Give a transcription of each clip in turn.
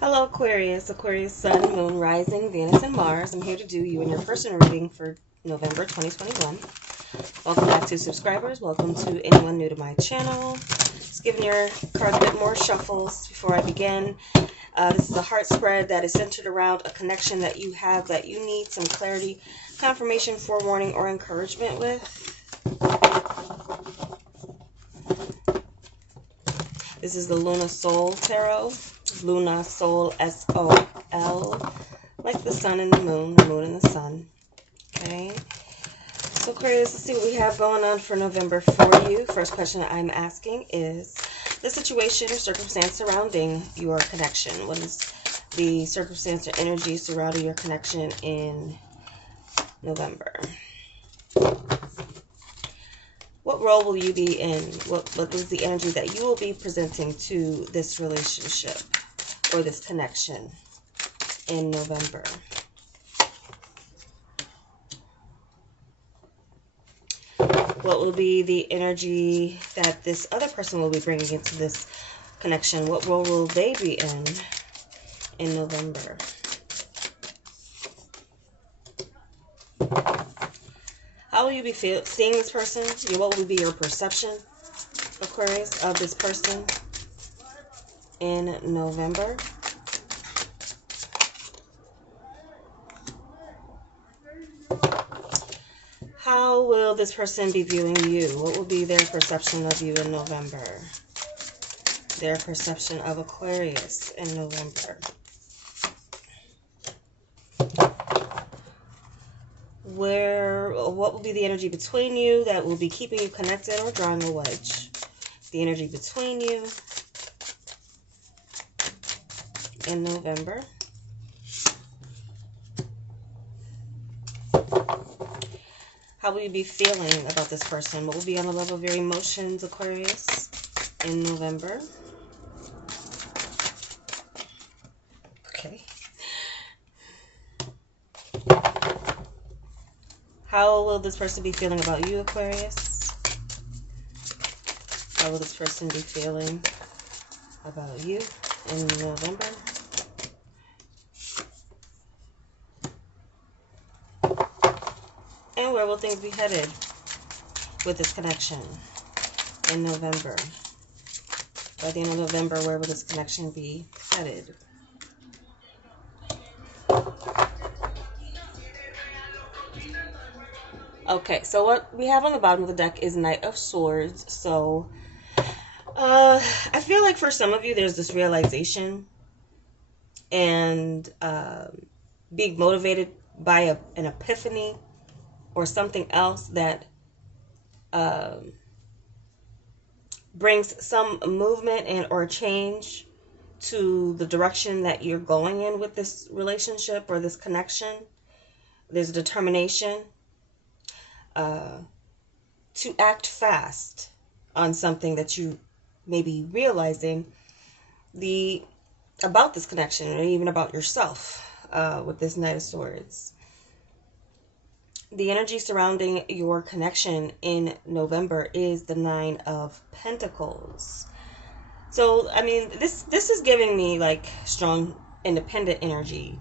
Hello, Aquarius. Aquarius, Sun, Moon, Rising, Venus, and Mars. I'm here to do you and your personal reading for November 2021. Welcome back to subscribers. Welcome to anyone new to my channel. Just giving your cards a bit more shuffles before I begin. This is a heart spread that is centered around a connection that you have that you need some clarity, confirmation, forewarning, or encouragement with. This is the Luna Soul Tarot. Luna Soul, S-O-L. Like the sun and the moon and the sun. Okay. So Aquarius, let's see what we have going on for November for you. First question I'm asking is the situation or circumstance surrounding your connection. What is the circumstance or energy surrounding your connection in November? What role will you be in? What is the energy that you will be presenting to this relationship or this connection in November? What will be the energy that this other person will be bringing into this connection? What role will they be in November? How will you be seeing this person? What will be your perception, Aquarius, of this person in November? How will this person be viewing you? What will be their perception of you in November? Their perception of Aquarius in November. What will be the energy between you that will be keeping you connected or drawing a wedge? The energy between you in November. How will you be feeling about this person? What will be on the level of your emotions, Aquarius, in November? Okay. How will this person be feeling about you, Aquarius? How will this person be feeling about you in November? And where will things be headed with this connection in November? By the end of November, where will this connection be headed? Okay, so what we have on the bottom of the deck is Knight of Swords. So I feel like for some of you, there's this realization and being motivated by an epiphany or something else that brings some movement and or change to the direction that you're going in with this relationship or this connection. There's a determination to act fast on something that you may be realizing about this connection or even about yourself with this Knight of Swords. The energy surrounding your connection in November is the Nine of Pentacles. So, I mean, this is giving me like strong independent energy.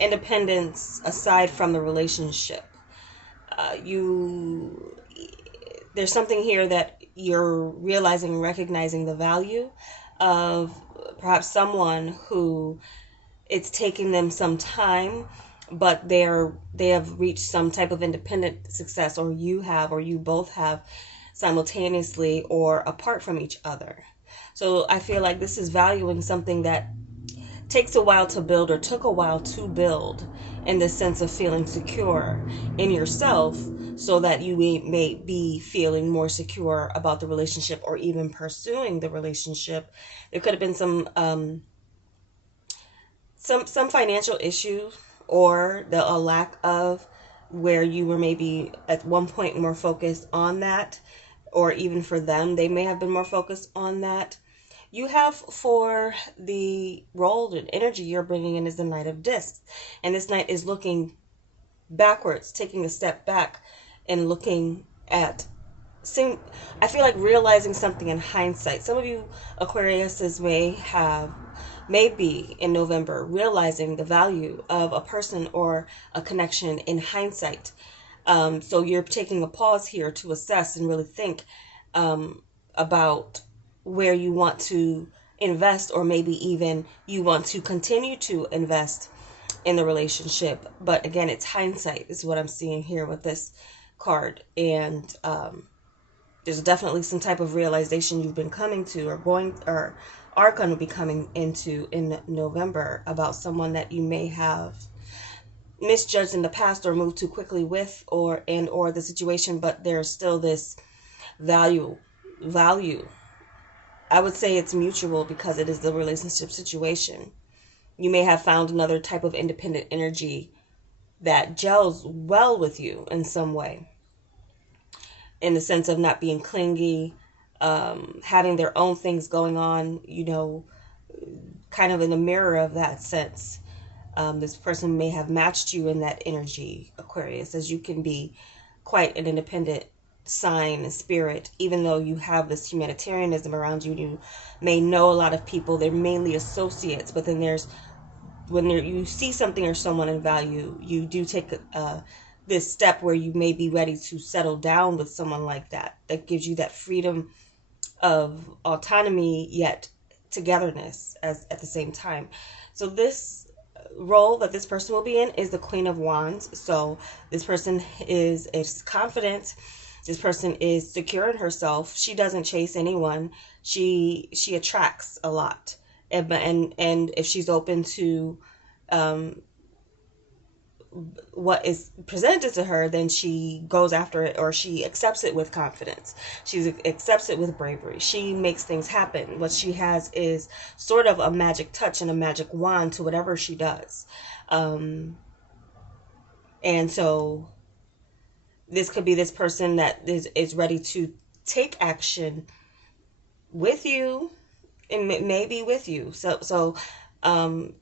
Independence aside from the relationship. There's something here that you're realizing and recognizing the value of perhaps someone who it's taking them some time, but they have reached some type of independent success, or you both have simultaneously or apart from each other. So I feel like this is valuing something that takes a while to build or took a while to build, in the sense of feeling secure in yourself so that you may be feeling more secure about the relationship or even pursuing the relationship. There could have been some financial issue or a lack of, where you were maybe at one point more focused on that, or even for them, they may have been more focused on that. You have, for the role and energy you're bringing in, is the Knight of Discs. And this Knight is looking backwards, taking a step back and looking at, I feel like realizing something in hindsight. Some of you Aquariuses may have may be in November realizing the value of a person or a connection in hindsight. So you're taking a pause here to assess and really think about where you want to invest, or maybe even you want to continue to invest in the relationship. But again, it's hindsight is what I'm seeing here with this card. And there's definitely some type of realization you've been coming to, or are going to be coming into in November, about someone that you may have misjudged in the past or moved too quickly with, or the situation. But there's still this value. I would say it's mutual, because it is the relationship situation. You may have found another type of independent energy that gels well with you in some way, in the sense of not being clingy, having their own things going on, kind of in the mirror of that sense. This person may have matched you in that energy, Aquarius, as you can be quite an independent sign and spirit, even though you have this humanitarianism around you. You may know a lot of people, they're mainly associates, but then when you see something or someone in value, you do take this step where you may be ready to settle down with someone like that gives you that freedom of autonomy, yet togetherness at the same time. So this role that this person will be in is the Queen of Wands. So this person is confident. This person is secure in herself. She doesn't chase anyone. She attracts a lot. And if she's open to what is presented to her, then she goes after it, or she accepts it with confidence. She accepts it with bravery. She makes things happen. What she has is sort of a magic touch and a magic wand to whatever she does. And so this could be this person that is ready to take action with you, and maybe with you. So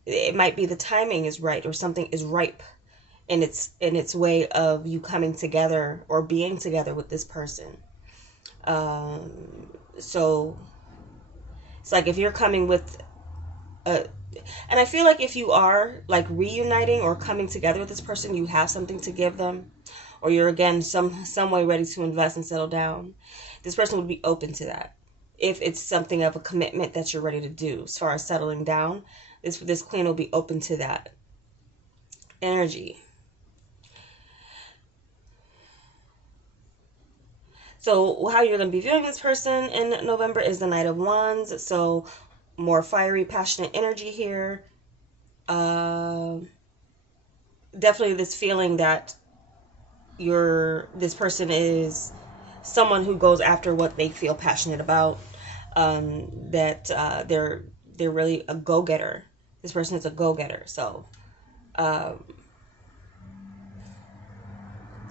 it might be the timing is right, or something is ripe in its way of you coming together or being together with this person. So it's like if you're coming with and I feel like if you are like reuniting or coming together with this person, you have something to give them, or you're again some way ready to invest and settle down. This person would be open to that. If it's something of a commitment that you're ready to do as far as settling down, this queen will be open to that energy. So how you're going to be viewing this person in November is the Knight of Wands. So more fiery, passionate energy here. Definitely this feeling that this person is someone who goes after what they feel passionate about. They're really a go-getter. This person is a go-getter. So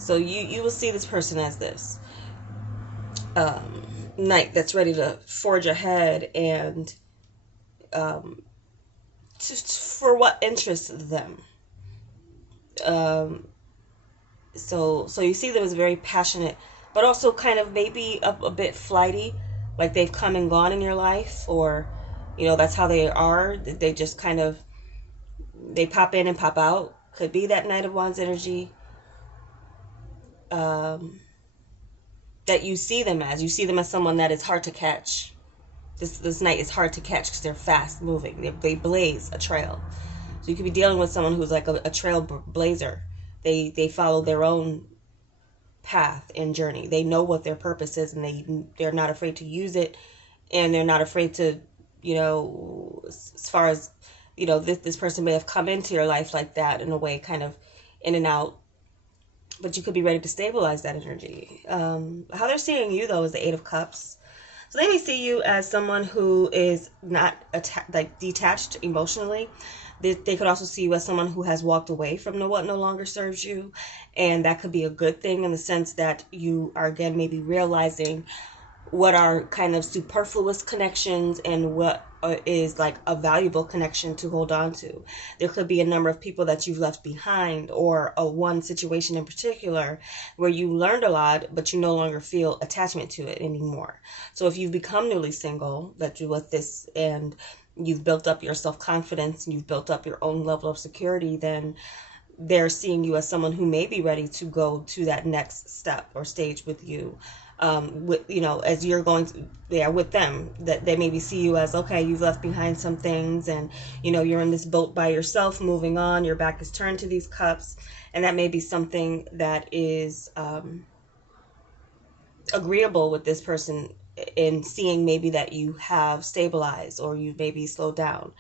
you will see this person as this knight that's ready to forge ahead and for what interests them. So you see them as very passionate, but also kind of maybe a bit flighty, like they've come and gone in your life, or that's how they are. They just kind of, they pop in and pop out. Could be that Knight of Wands energy. That you see them as someone that is hard to catch. This knight is hard to catch because they're fast moving. They blaze a trail. So you could be dealing with someone who's like a trail blazer. They follow their own path and journey. They know what their purpose is, and they're not afraid to use it, and they're not afraid to, as far as, this person may have come into your life like that in a way, kind of in and out. But you could be ready to stabilize that energy. How they're seeing you, though, is the Eight of Cups. So they may see you as someone who is not detached emotionally. They could also see you as someone who has walked away from what no longer serves you. And that could be a good thing, in the sense that you are, again, maybe realizing what are kind of superfluous connections and what is like a valuable connection to hold on to. There could be a number of people that you've left behind, or one situation in particular where you learned a lot, but you no longer feel attachment to it anymore. So if you've become newly single, that you with this, and you've built up your self-confidence and you've built up your own level of security, then they're seeing you as someone who may be ready to go to that next step or stage with you. With, as you're going to, with them, that they maybe see you as, okay, you've left behind some things, and you're in this boat by yourself, moving on, your back is turned to these cups, and that may be something that is agreeable with this person, in seeing maybe that you have stabilized or you maybe slowed down.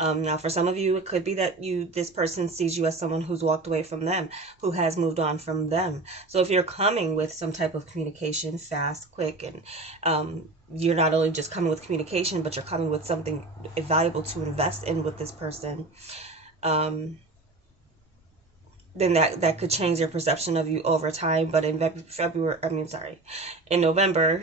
Now, for some of you, it could be that this person sees you as someone who's walked away from them, who has moved on from them. So if you're coming with some type of communication, fast, quick, and you're not only just coming with communication, but you're coming with something valuable to invest in with this person, then that could change their perception of you over time. But in in November,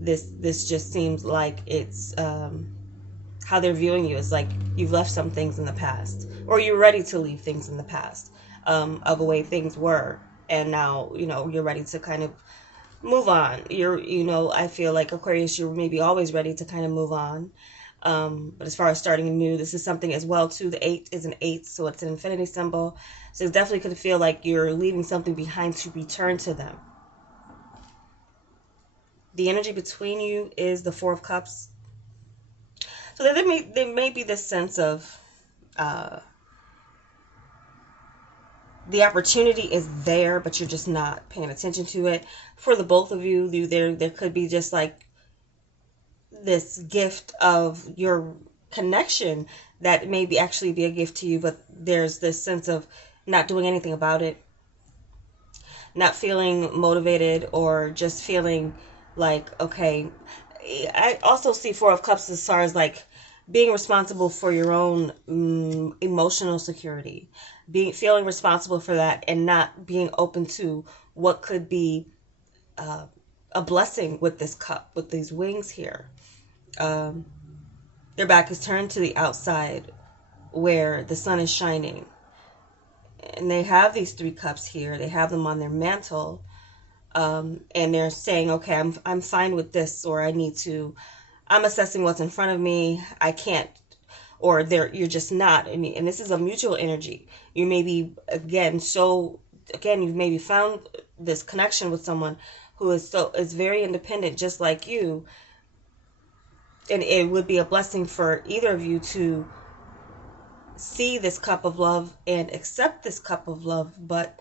this just seems like it's how they're viewing you is like you've left some things in the past, or you're ready to leave things in the past, of the way things were, and now you're ready to kind of move on. I feel like, Aquarius, you're maybe always ready to kind of move on. But as far as starting anew, this is something as well too. The 8 is an 8, so it's an infinity symbol. So it definitely could feel like you're leaving something behind to return to them. The energy between you is the 4 of Cups. So there may be this sense of the opportunity is there, but you're just not paying attention to it. For the both of you, there could be just like this gift of your connection that maybe actually be a gift to you, but there's this sense of not doing anything about it, not feeling motivated, or just feeling like, okay. I also see 4 of Cups as far as like being responsible for your own emotional security, feeling responsible for that, and not being open to what could be a blessing with this cup, with these wings here. Their back is turned to the outside where the sun is shining. And they have these 3 cups here. They have them on their mantle. And they're saying, okay, I'm fine with this, or I'm assessing what's in front of me. I can't, or you're just not. And this is a mutual energy. You may be, you've maybe found this connection with someone who is very independent, just like you. And it would be a blessing for either of you to see this cup of love and accept this cup of love. But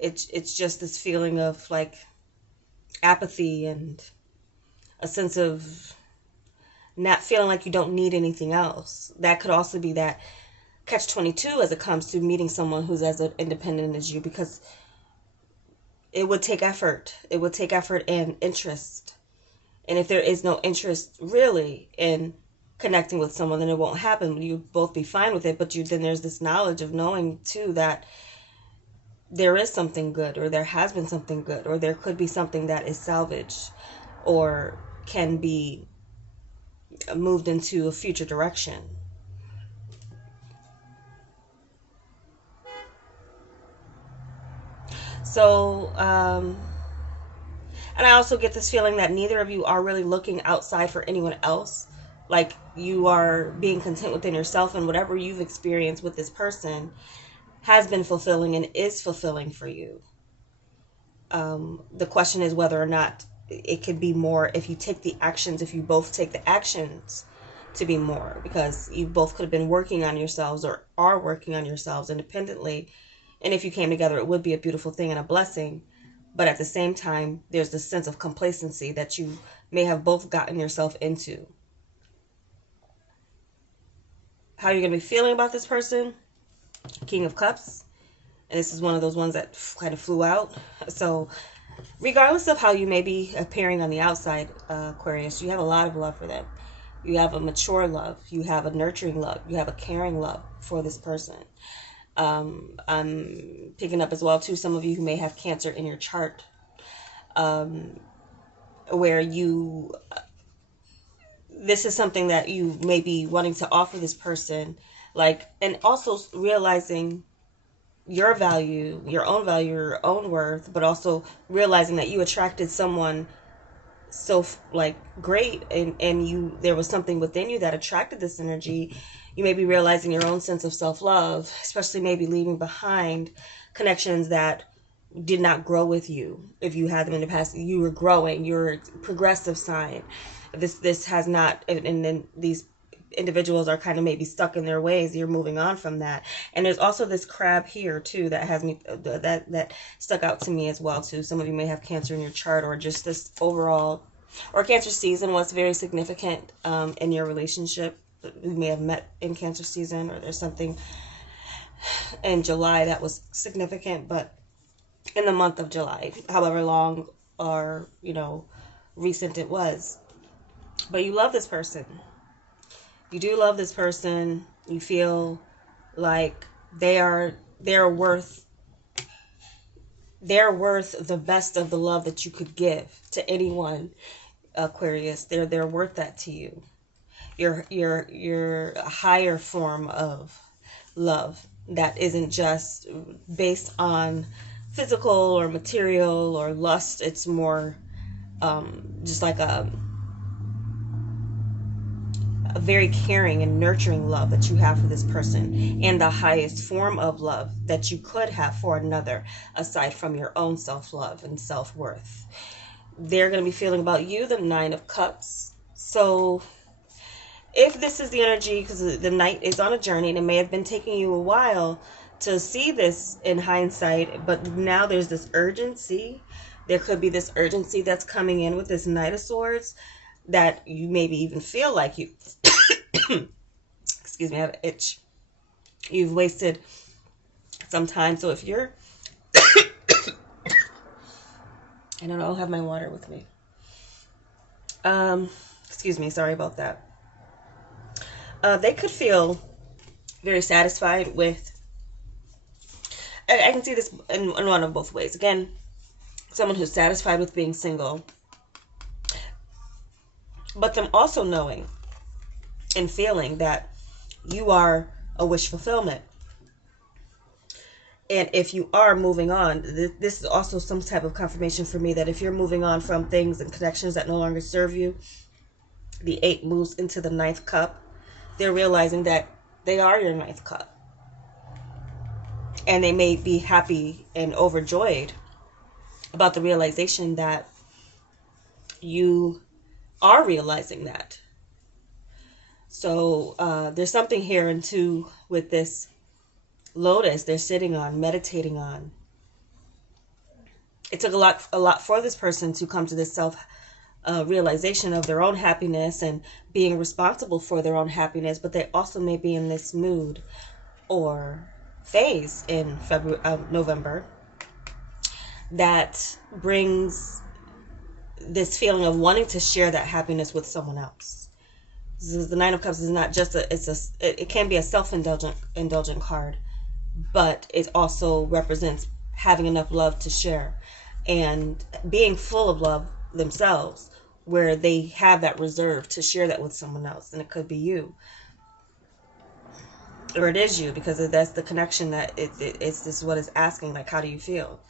it's just this feeling of like apathy and a sense of not feeling like you don't need anything else. That could also be that catch-22 as it comes to meeting someone who's as independent as you, because it would take effort. It would take effort and interest. And if there is no interest really in connecting with someone, then it won't happen. You'll both be fine with it, but then there's this knowledge of knowing too that there is something good, or there has been something good, or there could be something that is salvaged or can be moved into a future direction. So, and I also get this feeling that neither of you are really looking outside for anyone else. Like you are being content within yourself, and whatever you've experienced with this person has been fulfilling and is fulfilling for you. The question is whether or not it could be more if you take the actions, if you both take the actions to be more, because you both could have been working on yourselves or are working on yourselves independently. And if you came together, it would be a beautiful thing and a blessing. But at the same time, there's this sense of complacency that you may have both gotten yourself into. How you're going to be feeling about this person? King of Cups. And this is one of those ones that kind of flew out. So regardless of how you may be appearing on the outside, Aquarius, you have a lot of love for them. You have a mature love. You have a nurturing love. You have a caring love for this person. I'm picking up as well too some of you who may have Cancer in your chart, where this is something that you may be wanting to offer this person, like, and also realizing your value, your own worth, but also realizing that you attracted someone so like great, and there was something within you that attracted this energy. You may be realizing your own sense of self-love, especially maybe leaving behind connections that did not grow with you. If you had them in the past, you were growing, you're a progressive sign. This has not, and then these individuals are kind of maybe stuck in their ways. You're moving on from that. And there's also this crab here too that has me, that stuck out to me as well too. Some of you may have Cancer in your chart, or just this overall, or Cancer season was very significant in your relationship. You may have met in Cancer season, or there's something in July that was significant, but in the month of July, however long or, recent it was. But you love this person. You do love this person. You feel like they're worth the best of the love that you could give to anyone, Aquarius. They're worth that to you. You're a higher form of love that isn't just based on physical or material or lust. It's more just like a very caring and nurturing love that you have for this person, and the highest form of love that you could have for another, aside from your own self-love and self-worth. They're going to be feeling about you the Nine of Cups. So if this is the energy, because the Knight is on a journey, and it may have been taking you a while to see this in hindsight, but now there's this urgency. There could be this urgency that's coming in with this Knight of Swords, that you maybe even feel like you excuse me, I have an itch. You've wasted some time. So if you're I don't know, I'll have my water with me. Excuse me, sorry about that. They could feel very satisfied with, I can see this in one of both ways. Again, someone who's satisfied with being single, but them also knowing and feeling that you are a wish fulfillment. And if you are moving on, this is also some type of confirmation for me that if you're moving on from things and connections that no longer serve you, the 8 moves into the 9th cup. They're realizing that they are your 9th cup. And they may be happy and overjoyed about the realization that you are realizing that. So there's something here and too with this lotus they're sitting on, meditating on. It took a lot for this person to come to this self realization of their own happiness and being responsible for their own happiness, but they also may be in this mood or phase in November that brings this feeling of wanting to share that happiness with someone else. The Nine of Cups is not just it can be a self-indulgent card, but it also represents having enough love to share and being full of love themselves, where they have that reserve to share that with someone else. And it could be you, or it is you, because that's the connection that this is what it's asking, like, how do you feel?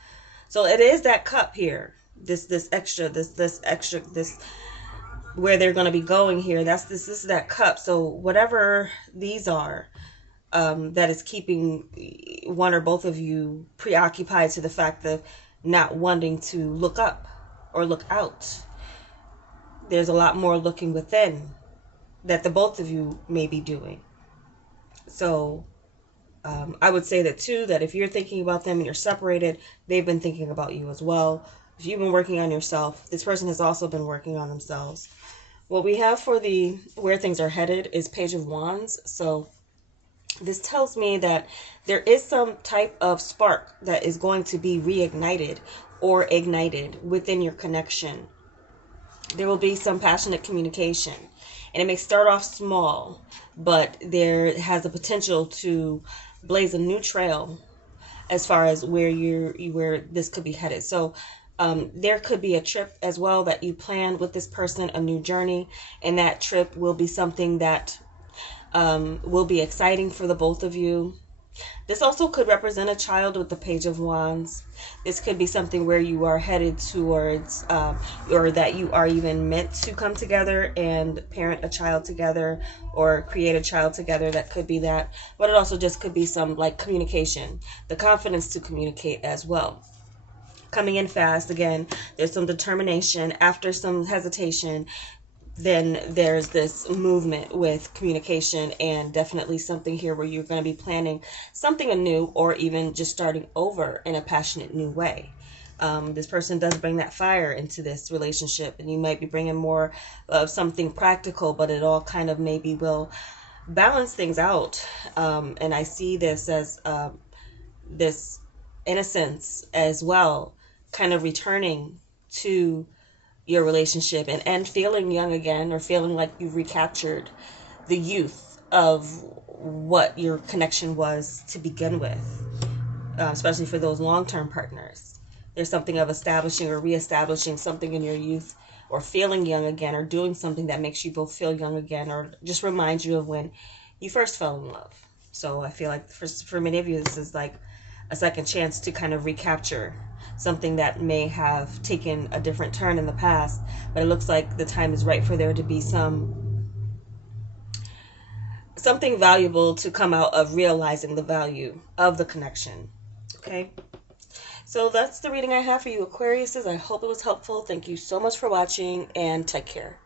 So it is that cup here, this extra where they're going to be going here. This is that cup. So whatever these are, that is keeping one or both of you preoccupied to the fact of not wanting to look up or look out. There's a lot more looking within that the both of you may be doing. So I would say that too, that if you're thinking about them and you're separated, they've been thinking about you as well. If you've been working on yourself, this person has also been working on themselves. What we have for the where things are headed is Page of Wands. So this tells me that there is some type of spark that is going to be reignited or ignited within your connection. There will be some passionate communication, and it may start off small, but there has the potential to blaze a new trail as far as where this could be headed. So there could be a trip as well that you plan with this person, a new journey, and that trip will be something that will be exciting for the both of you. This also could represent a child with the Page of Wands. This could be something where you are headed towards, or that you are even meant to come together and parent a child together or create a child together. That could be that. But it also just could be some like communication, the confidence to communicate as well. Coming in fast, again, there's some determination. After some hesitation, then there's this movement with communication, and definitely something here where you're going to be planning something anew or even just starting over in a passionate new way. This person does bring that fire into this relationship, and you might be bringing more of something practical, but it all kind of maybe will balance things out. And I see this as this innocence as well, kind of returning to your relationship and feeling young again, or feeling like you've recaptured the youth of what your connection was to begin with, especially for those long-term partners. There's something of establishing or reestablishing something in your youth, or feeling young again, or doing something that makes you both feel young again, or just reminds you of when you first fell in love. So I feel like for many of you, this is like a second chance to kind of recapture something that may have taken a different turn in the past, but it looks like the time is right for there to be something valuable to come out of realizing the value of the connection. Okay, so that's the reading I have for you, Aquariuses. I hope it was helpful. Thank you so much for watching, and take care.